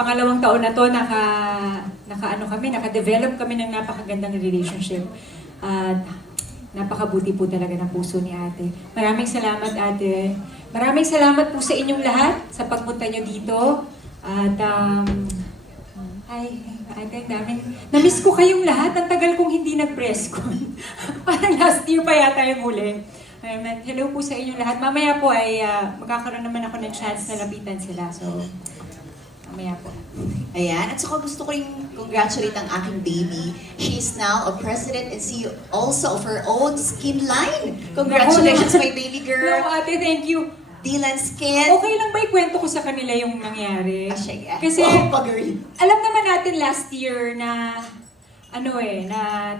pangalawang taon na to, naka-develop kami ng napakagandang relationship. At napakabuti po talaga ng puso ni ate. Maraming salamat, ate. Maraming salamat po sa inyong lahat sa pagpunta nyo dito. At, ay, ate, dami. Namiss ko kayong lahat. Ang tagal kong hindi nag-press con. Parang last year pa yata yung huli. Hello po sa inyong lahat. Mamaya po ay magkakaroon naman ako ng chance na lapitan sila. So, mamaya po. Ayan. At saka gusto ko rin congratulate ang aking baby. She is now a president and CEO also of her own skin line. Congratulations, my baby girl. No, ate, thank you. Dylan Skin. Okay lang ba ikwento ko sa kanila yung nangyari? Kasi, pag-rin. alam naman natin last year na,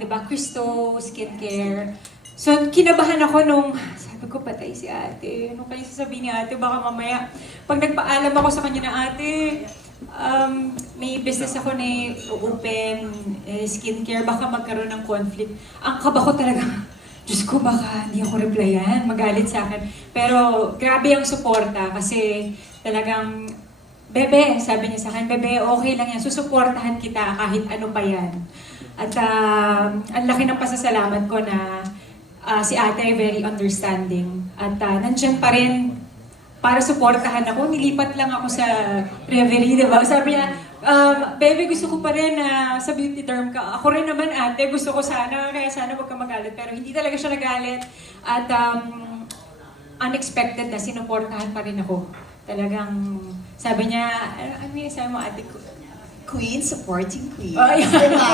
di ba, Cristo Skincare. So, kinabahan ako nung, sabi ko, patay si ate. Ano kayo sasabihin ni ate? Baka mamaya, pag nagpaalam ako sa kanya na ate, may business ako na open skincare, baka magkaroon ng conflict. Ang kaba ko talaga, Diyos ko, baka hindi ako replyan, magalit sa akin. Pero grabe ang suporta kasi talagang, Bebe, sabi niya sa akin, Bebe, okay lang yan, susuportahan kita kahit ano pa yan. At ang laki ng pasasalamat ko na si ate very understanding. At nandiyan pa rin para suportahan ako. Nilipat lang ako sa Reverie, diba? Sabi niya, Bebe, gusto ko pa rin sa beauty term ka. Ako rin naman, ate, gusto ko sana, kaya sana wag ka magalit. Pero hindi talaga siya nagalit. At unexpected na sinuportahan pa rin ako. Talagang, sabi niya, ano yung sabi mo, ate ko? Queen supporting queen. Oh, yeah. Diba?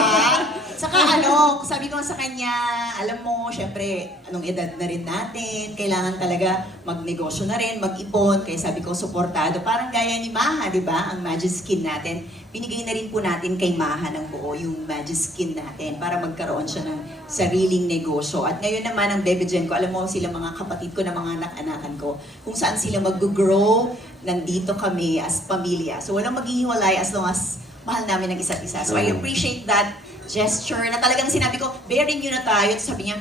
Saka sabi ko sa kanya, alam mo, syempre, anong edad na rin natin, kailangan talaga magnegosyo na rin, mag-ipon, kaya sabi ko, suportado. Parang gaya ni Maha, di ba? Ang Magic Skin natin. Binigay na rin po natin kay Maha ng buo yung Magic Skin natin para magkaroon siya ng sariling negosyo. At ngayon naman, ang Bebe Jen ko, alam mo sila mga kapatid ko na mga anak-anakan ko, kung saan sila mag-grow, nandito kami as pamilya. So walang maghihiwalay as long as mahal namin ng isa't isa. So I appreciate that gesture na talagang sinabi ko, bearing nyo na tayo. At sabi niya,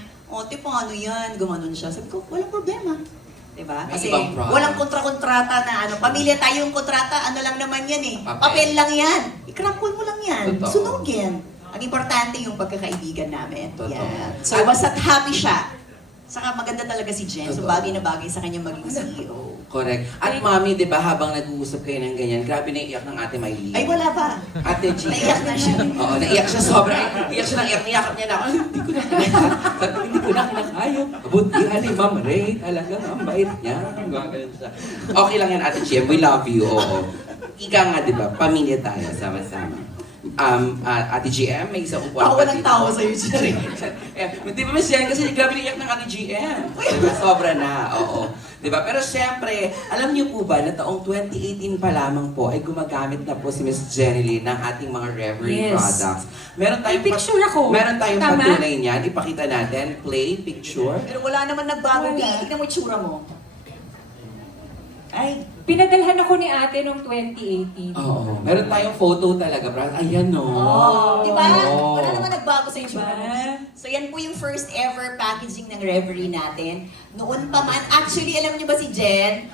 te, paano yan? Gumanon siya. Sabi ko, walang problema. Diba? Kasi walang kontra-kontrata na pamilya tayo yung kontrata, lang naman yan eh. Papel lang yan. I-crackle mo lang yan. Sunugin. Ang importante yung pagkakaibigan namin. Yeah. So basta't happy siya. Saka maganda talaga si Jen. So bagay na bagay sa kanya maging CEO. Correct. At mami, di ba, habang nag-uusap kayo ng ganyan, grabe naiiyak ng ate Miley. Ay, wala pa. Ate G. Naiyak na siya. Oo, naiyak siya sobra. Naiyak siya ng iyak, niyakap niya na ako. Hindi ko na kinakaya. Hindi ko na kinakaya. Abutihan ni Ma'am Ray. Talagang ang bait niya. Gagawin siya. Okay lang yan, Ate Gem. We love you. Oo. Ika nga, di ba, pamilya tayo, sama-sama. Ate GM, may isang upuan Tawa ng tawa sa'yo, Jen. Di ba, Miss Jen, kasi grabe naiyak ng Ate GM. Diba, sobra na, oo. Diba? Pero syempre, alam niyo po ba na taong 2018 pa lamang po ay gumagamit na po si Miss Jenny ng ating mga Reverie products. Meron tayong picture ako. Meron tayong Tama? patunay niyan. Ipakita natin. Play, picture. Pero wala naman nagbago, di. Tignan mo yung tsura mo. Ay, Pinadalhan ako ni ate noong 2018. Oo. Meron tayong photo talaga, bro. Ayan, no. di ba? Oo. Wala naman nagbago sa itsura mo. Diba? So yan po yung first ever packaging ng Reverie natin. Noon pa man, actually alam niyo ba si Jen,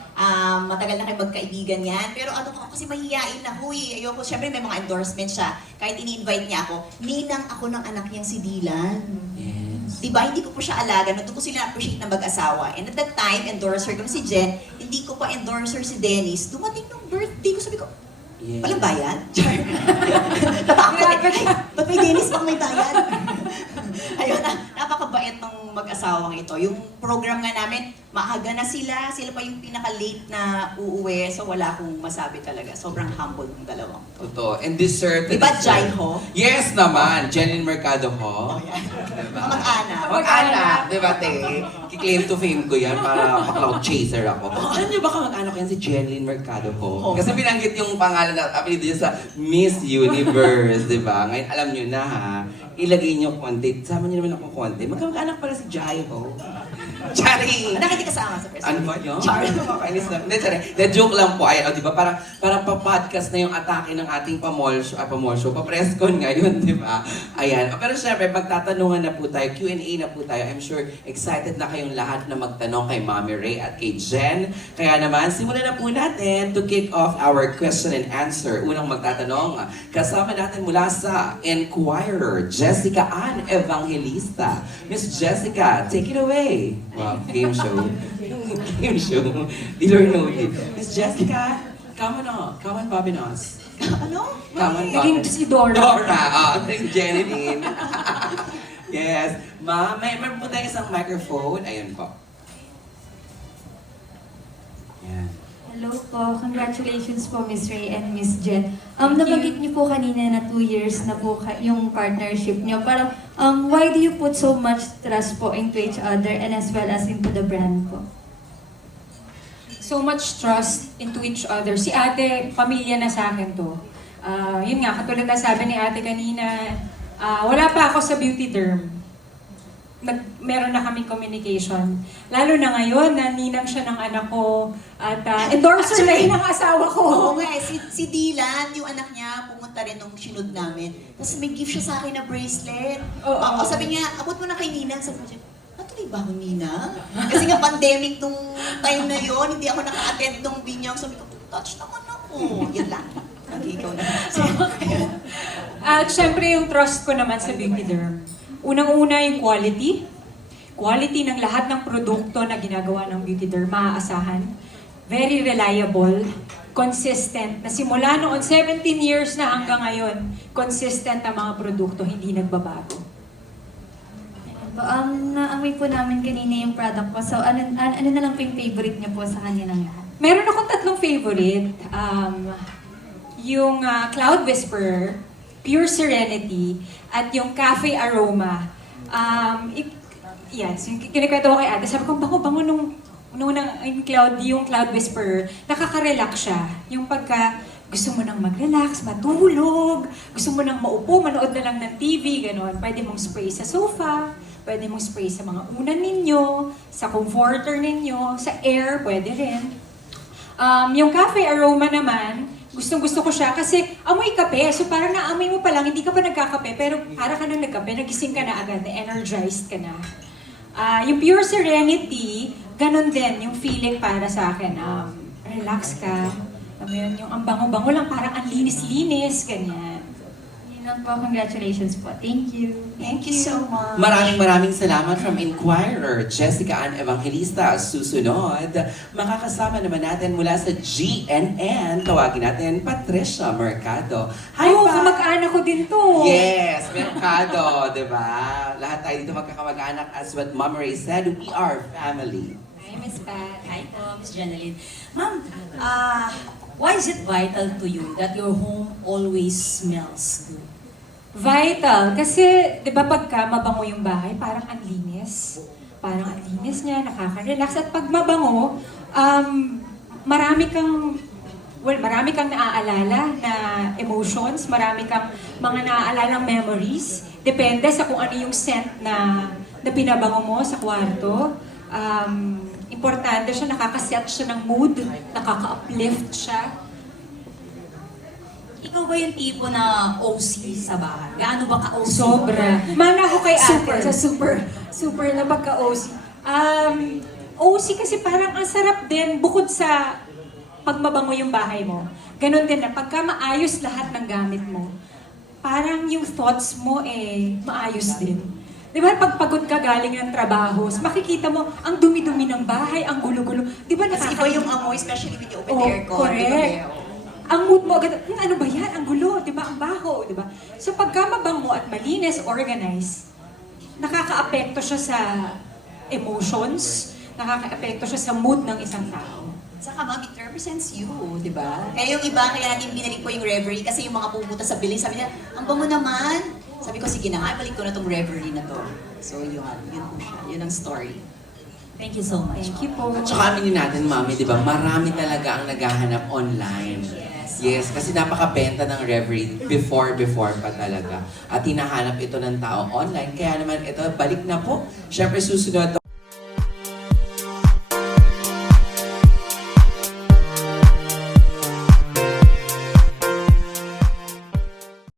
matagal na kayo magkaibigan yan. Pero kasi mahihiyain na, huy, ayoko, syempre may mga endorsement siya. Kahit ini-invite niya ako, ninang ako ng anak niyang si Dylan. Yes. Diba, hindi ko po siya alaga. Nandun ko sila appreciate na mag-asawa. And at that time, endorser ko si Jen, hindi ko pa endorser si Dennis. Dumating nung birthday ko, sabi ko, Yes. walang bayan? Char. Natakot eh. Ba't may Dennis pang may bayan? Ayun na, napakabait ng mag-asawang ito. Yung program nga namin, maaga na sila. Sila pa yung pinaka-late na uuwi. So wala akong masabi talaga. Sobrang humble ng dalawang. Totoo. And deserve. Diba, Jai Ho? Yes naman. Jeline Mercado Ho. Oh, yan. Diba? Mag-anak. Mag-anak, di ba, te? Kiklaim to fame ko yan para pa-cloud chaser ako. Alam niyo ba kamag-anak yan si Jeline Mercado Ho? Oh. Kasi binanggit yung pangalan na apelido niya sa Miss Universe, di ba? Ngayon, alam niyo na ha, ilagay niyo konti. Sama niyo naman ako konti. Magkamag-anak pala si Jai Ho. Charing! Anak, hindi kasama sa press Ano ba release. yun? Char. Makakainis lang. Hindi, sorry. Hindi, joke lang po. Ay, di ba? Parang pa-podcast na yung atake ng ating pa-mall show, pa-press con ngayon, di ba? Ayan. Pero syempre, magtatanungan na po tayo, Q&A na po tayo. I'm sure excited na kayong lahat na magtanong kay Mami Ray at kay Jen. Kaya naman, simulan na po natin to kick off our question and answer. Unang magtatanong, kasama natin mula sa Enquirer, Jessica Ann Evangelista. Miss Jessica, take it away. Wow, game show. Game show. Deal or no deal. Miss Jessica, come on, Bobinos. Ano? Come on, Naging Bobinos. si Dora. Dora, Jenny Lynn. Yes. Ma'am, may po tayo isang microphone. Ayun po. Yan. Hello po. Congratulations po, Miss Ray and Miss Jen. Nabanggit niyo po kanina na 2 years na po yung partnership niyo. Parang, why do you put so much trust po into each other and as well as into the brand po? So much trust into each other. Si ate, pamilya na sa akin to. Yun nga, katulad na sabi ni ate kanina, wala pa ako sa beauty derm. Meron na kaming communication. Lalo na ngayon, na ninang siya ng anak ko at endorser na rin ng asawa ko. Oo nga eh, si Dylan, yung anak niya, pumunta rin nung sinod namin. Tapos may gift siya sa akin na bracelet. Oo. Sabi niya, abot mo na kay Nina. Sabi ko, natuloy ba ako, Nina? Kasi nga pandemic nung time na yon, hindi ako naka-attend nung binyang. Sabi ko, touch naman ako. Yan lang. Okay, ikaw na. At syempre yung trust ko naman sa beauty derm. Unang-una yung quality. Quality ng lahat ng produkto na ginagawa ng beauty derm, maaasahan. Very reliable, consistent. Na simula noon, 17 years na hanggang ngayon, consistent ang mga produkto, hindi nagbabago. Naamoy po namin kanina yung product po. So, ano na lang po yung favorite niyo po sa kanilang lahat? Meron akong 3 favorite. Yung Cloud Whisperer, Pure Serenity, at yung Cafe Aroma. Yes, yung kinikwento ko kay ate, sabi ko, bango-bango nung yung Cloud Whisperer, nakaka-relax siya. Yung pagka gusto mo nang mag-relax, matulog, gusto mo nang maupo, manood na lang ng TV, gano'n. Pwede mong spray sa sofa, pwede mong spray sa mga unan ninyo, sa comforter ninyo, sa air, pwede rin. Yung Cafe Aroma naman, gustong-gusto ko siya kasi amoy kape. So parang naamoy mo pa lang, hindi ka pa nagkakape, pero para ka nang nagkape, nagising ka na agad, energized ka na. Yung Pure Serenity, ganun din yung feeling para sa akin. Relax ka. Yung ang bango-bango lang, parang ang linis-linis, ganyan. Yun lang po. Congratulations po. Thank you. Thank you so much. Maraming salamat from Enquirer, Jessica Ann Evangelista. Susunod, makakasama naman natin mula sa GNN. Tawagin natin Patricia Mercado. Ay, Pa! kamag-anak ko din to. Yes, Mercado, di ba? Lahat tayo dito magkakamag-anak as what Mom Ray said, we are family. Hi, Miss Pat. Hi po, Miss Janeline. Ma'am, why is it vital to you that your home always smells good? Vital. Kasi, di ba pagka mabango yung bahay, parang ang linis. Parang ang linis niya, nakaka-relax. At pag mabango, marami kang naaalala na emotions, marami kang mga naaalala memories. Depende sa kung ano yung scent na pinabango mo sa kwarto. Importante siya, nakakaset siya ng mood, nakaka-uplift siya. Ikaw ba yung tipo na OC sa bahay? Gaano ba ka-OC? Sobra. Mana ako kay ate Super. sa super na pagka-OC. OC kasi parang ang sarap din bukod sa pag mabango yung bahay mo. Ganon din na pagka maayos lahat ng gamit mo, parang yung thoughts mo maayos din. Di ba pag pagod ka galing ng trabaho, makikita mo ang dumi-dumi ng bahay, ang gulo-gulo. Di ba Kasi iba yung amoy, especially when you open the aircon. correct. Ang mood mo agad, ano ba yan? Ang gulo, di ba? Ang baho, di ba? So pagka mabango at malinis, organized, nakaka-apekto siya sa emotions, nakaka-apekto siya sa mood ng isang tao. Saka ma'am, it represents you, di ba? Kaya yung iba, kaya natin binalik ko yung Reverie kasi yung mga pumunta sa billing, sabi niya, ang bango naman. Sabi ko, sige na nga, balik ko na tong Reverie na to. So yun po siya. Yun ang story. Thank you so much. Thank you po. At saka aminin natin, Mami, di ba, marami talaga ang naghahanap online. Yes, kasi napakabenta ng Reverie before pa talaga. At hinahanap ito ng tao online. Kaya naman ito, balik na po. Siyempre susunod